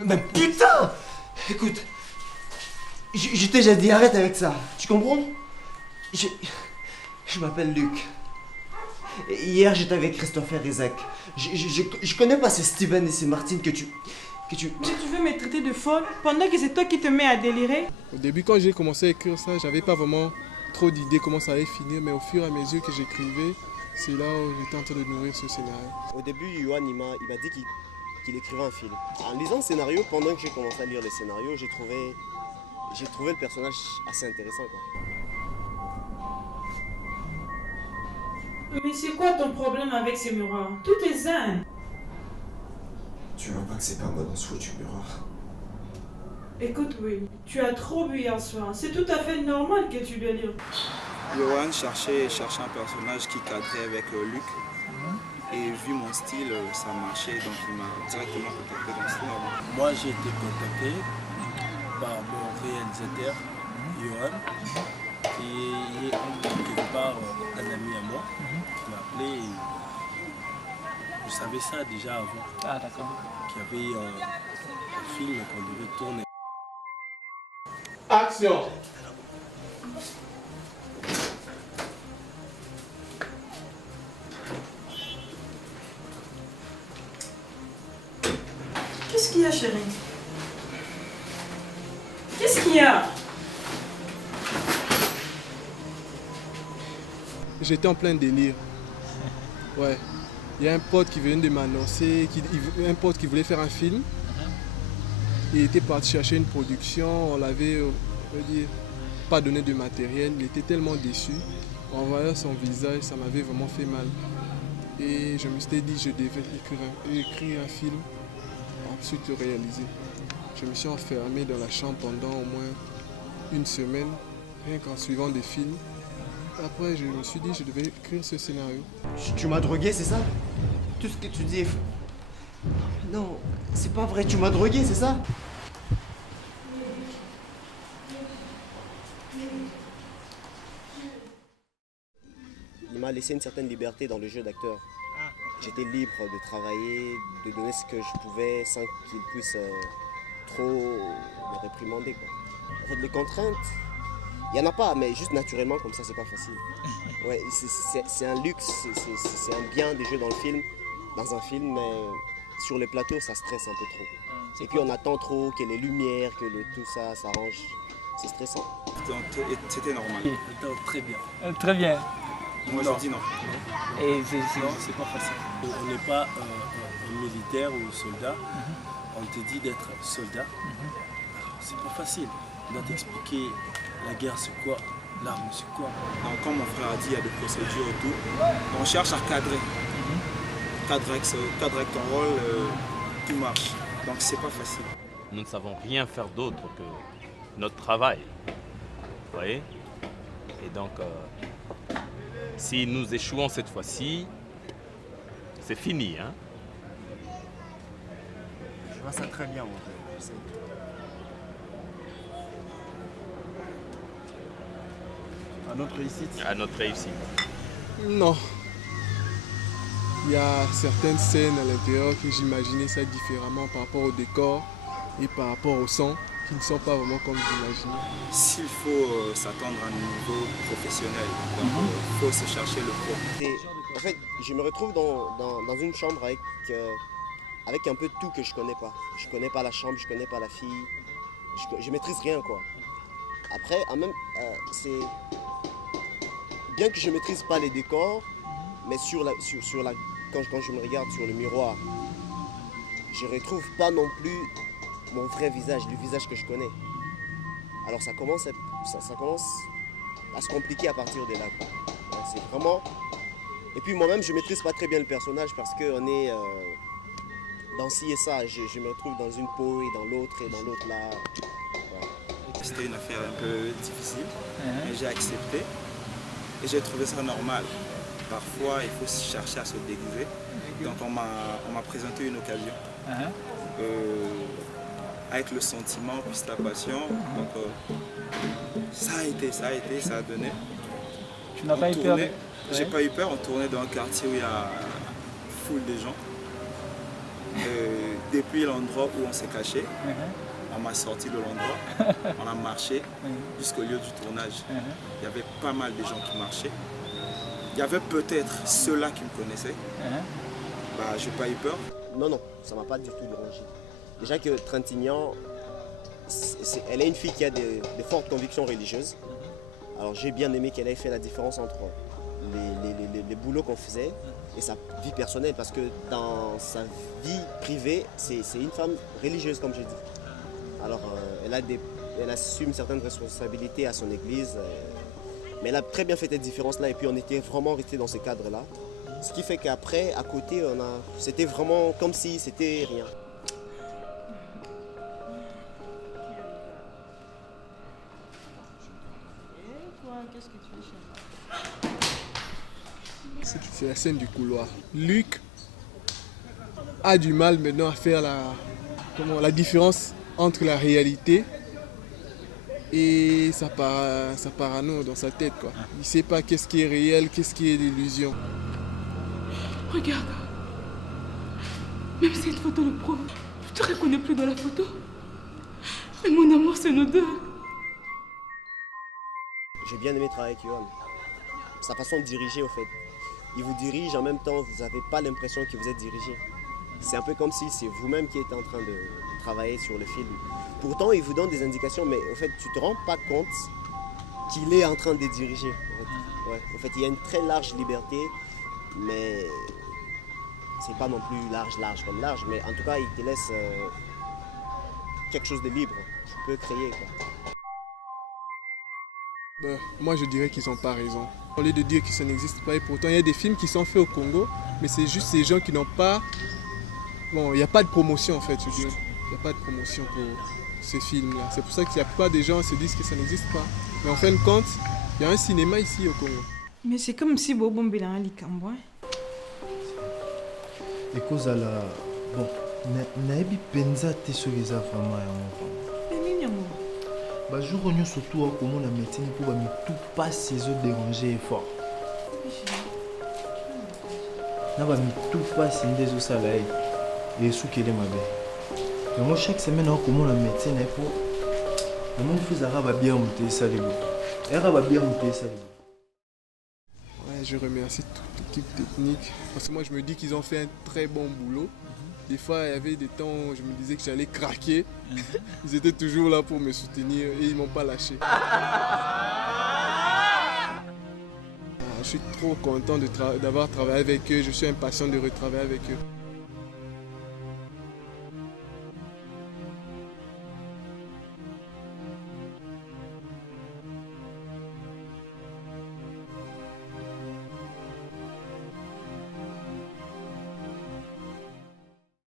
Mais putain! Écoute, je t'ai déjà dit arrête avec ça, tu comprends? Je m'appelle Luc. Et hier j'étais avec Christopher Isaac. Je connais pas ces Steven et ces Martine que tu... Mais tu veux me traiter de folle pendant que c'est toi qui te mets à délirer? Au début, quand j'ai commencé à écrire ça, j'avais pas vraiment trop d'idées comment ça allait finir, mais au fur et à mesure que j'écrivais, c'est là où j'étais en train de nourrir ce scénario. Au début, Yohan il m'a dit qu'il écrivait un film. En lisant le scénario, pendant que j'ai commencé à lire les scénarios, j'ai trouvé le personnage assez intéressant, quoi. Mais c'est quoi ton problème avec ces miroirs? Tout est zen. Tu vois pas que c'est pas moi dans ce foutu miroir? Écoute, oui, tu as trop bu hier soir. C'est tout à fait normal que tu délires. Yohan cherchait un personnage qui cadrait avec Luc. Et vu mon style, ça marchait, donc il m'a directement contacté dans ce film. Moi, j'ai été contacté par mon réalisateur, Yohan, qui est quelque part un ami à moi, qui m'a appelé. Je savais ça déjà avant. Ah, d'accord. Qu'il y avait un film qu'on devait tourner. Action! Qu'est-ce qu'il y a, chérie? Qu'est-ce qu'il y a? J'étais en plein délire. Ouais. Il y a un pote qui venait de m'annoncer, un pote qui voulait faire un film. Il était parti chercher une production, on l'avait, on va dire, pas donné de matériel. Il était tellement déçu. En voyant son visage, ça m'avait vraiment fait mal. Et je me suis dit que je devais écrire un film, ensuite le réaliser. Je me suis enfermé dans la chambre pendant au moins une semaine, rien qu'en suivant des films. Après, je me suis dit que je devais écrire ce scénario. Tu m'as drogué, c'est ça? Tout ce que tu dis est faux. Non, c'est pas vrai, tu m'as drogué, c'est ça? Il m'a laissé une certaine liberté dans le jeu d'acteur. J'étais libre de travailler, de donner ce que je pouvais sans qu'il puisse trop me réprimander, quoi. En fait, les contraintes, il n'y en a pas, mais juste naturellement, comme ça, c'est pas facile. Ouais, c'est un luxe, c'est un bien de jouer dans un film, mais sur les plateaux, ça stresse un peu trop. Et puis on attend trop que les lumières, tout ça s'arrange. C'est stressant. Donc c'était normal. Très bien. Très bien. Moi Non. je dis non. Et Non, c'est pas facile. On n'est pas un militaire ou soldat. On te dit d'être soldat. C'est pas facile. On doit t'expliquer la guerre c'est quoi, l'arme c'est quoi. Donc comme mon frère a dit, il y a des procédures et tout. On cherche à cadrer. Cadrer avec ton rôle, tout marche. Donc c'est pas facile. Nous ne savons rien faire d'autre que notre travail. Vous voyez? Et donc, si nous échouons cette fois-ci, c'est fini, hein? Je vois ça très bien, moi. Je sais. À notre réussite. À notre réussite. Non. Il y a certaines scènes à l'intérieur que j'imaginais ça différemment par rapport au décor et par rapport au son qui ne sont pas vraiment comme j'imaginais. S'il faut s'attendre à un niveau professionnel, donc il faut se chercher le pro. En fait, je me retrouve dans une chambre avec un peu de tout que je connais pas. Je connais pas la chambre, je connais pas la fille, je maîtrise rien, quoi. Après, c'est bien que je maîtrise pas les décors, mais quand je me regarde sur le miroir, je retrouve pas non plus mon vrai visage, le visage que je connais. Alors ça commence à se compliquer à partir de là, quoi. Ouais, c'est vraiment... Et puis moi-même, je maîtrise pas très bien le personnage parce qu'on est dans ci et ça. Je me retrouve dans une peau et dans l'autre là. Ouais. C'était une affaire un peu difficile, mais j'ai accepté et j'ai trouvé ça normal. Parfois, il faut chercher à se déguiser. Donc on m'a présenté une occasion. Avec le sentiment plus la passion. Donc ça a donné. tu n'as pas eu peur? J'ai pas eu peur, on tournait dans un quartier où il y a foule de gens. Depuis l'endroit où on s'est caché, on m'a sorti de l'endroit, on a marché jusqu'au lieu du tournage. Il y avait pas mal de gens qui marchaient. Il y avait peut-être ceux-là qui me connaissaient. Bah, j'ai pas eu peur. Non, non, ça m'a pas du tout dérangé. Déjà que Trintignant, elle est une fille qui a des fortes convictions religieuses. Alors j'ai bien aimé qu'elle ait fait la différence entre les boulots qu'on faisait et sa vie personnelle, parce que dans sa vie privée, c'est une femme religieuse, comme je dis. Alors elle assume certaines responsabilités à son église, mais elle a très bien fait cette différence-là, et puis on était vraiment resté dans ce cadre-là. Ce qui fait qu'après, à côté, c'était vraiment comme si c'était rien. C'est la scène du couloir. Luc a du mal maintenant à faire la différence entre la réalité et sa parano dans sa tête, quoi. Il ne sait pas qu'est-ce qui est réel, qu'est-ce qui est l'illusion. Regarde. Même cette photo le prouve. Je te reconnais plus dans la photo. Mais mon amour, c'est nous deux. J'ai bien aimé travailler avec Yohan. Sa façon de diriger, au fait. Il vous dirige, en même temps, vous n'avez pas l'impression que vous êtes dirigé. C'est un peu comme si c'est vous-même qui êtes en train de travailler sur le film. Pourtant, il vous donne des indications, mais au fait, tu ne te rends pas compte qu'il est en train de diriger. En fait, il y a une très large liberté, mais c'est pas non plus large comme large, mais en tout cas, il te laisse quelque chose de libre. Tu peux créer, quoi. Moi, je dirais qu'ils n'ont pas raison. Au lieu de dire que ça n'existe pas, et pourtant, il y a des films qui sont faits au Congo, mais c'est juste ces gens qui n'ont pas... Bon, il n'y a pas de promotion, en fait, je dirais. Il n'y a pas de promotion pour ces films-là. C'est pour ça qu'il y a pas de gens se disent que ça n'existe pas. Mais en fin de compte, il y a un cinéma ici au Congo. Mais c'est comme si Bobo Mbela Likambo. Et cause à la... Bon, naebi penza te sogeza vraiment ya mon. Bah jour on surtout comment la médecine pour me tout pas ses autres déranger fort. Na ba mi tout pas des os salai et sous qu'elle m'a bien. Mais moi chaque semaine on comment la médecine est pour le monde faut arabe bien monter ça les gars. Arabe bien monter ça les gars. Ouais, je remercie toute l'équipe technique parce que moi je me dis qu'ils ont fait un très bon boulot. Des fois, il y avait des temps où je me disais que j'allais craquer. Ils étaient toujours là pour me soutenir et ils ne m'ont pas lâché. Je suis trop content d'avoir travaillé avec eux. Je suis impatient de retravailler avec eux.